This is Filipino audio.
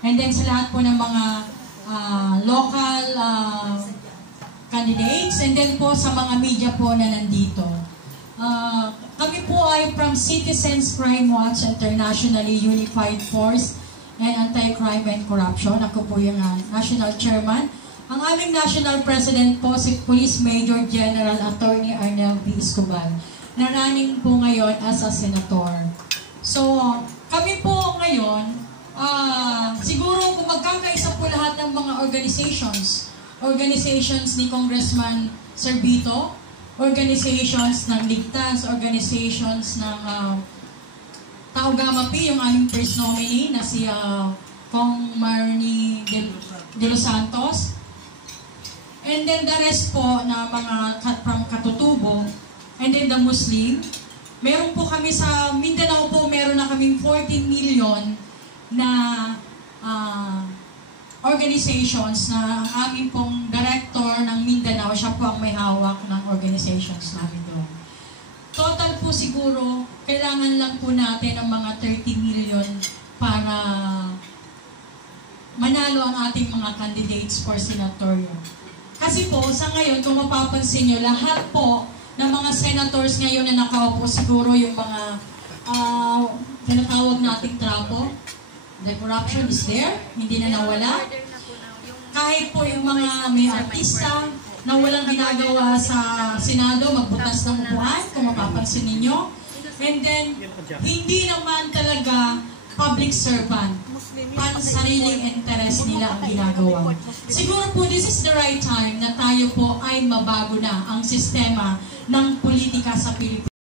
And then sa lahat po ng mga local candidates, and then po sa mga media po na nandito. Kami po ay from Citizens Crime Watch Internationally Unified Force and Anti-Crime and Corruption. Ako po yung National Chairman. Ang aming National President po si Police Major General Attorney Arnel V. Escobar, na running po ngayon as a Senator. So, kami po ngayon, siguro kung magkakaisa po lahat ng mga organizations ni Congressman Servito, organizations ng Ligtas, organizations ng Tao Gama P, yung aming first nominee na si Kong Marnie de los Santos, and then the rest po na mga from Katutubo, and then the Muslim. Meron po kami sa Mindanao po, meron na kaming 14 million na organizations na ang aming pong director ng Mindanao, siya po ang may hawak ng organizations namin doon. Total po siguro, kailangan lang po natin ng mga 30 million para manalo ang ating mga candidates for senatorial. Kasi po, sa ngayon, kung mapapansin nyo, lahat po ng mga senators ngayon na nakaupo, siguro yung mga tinatawag nating trapo, the corruption is there, hindi na nawala. Kahit po yung mga may artista na walang ginagawa sa Senado, magbutas ng upuan, kung mapapansin ninyo. And then, hindi naman talaga public servant. Pan-sariling interest nila ang ginagawa. Siguro po, this is the right time na tayo po ay mabago na ang sistema ng politika sa Pilipinas.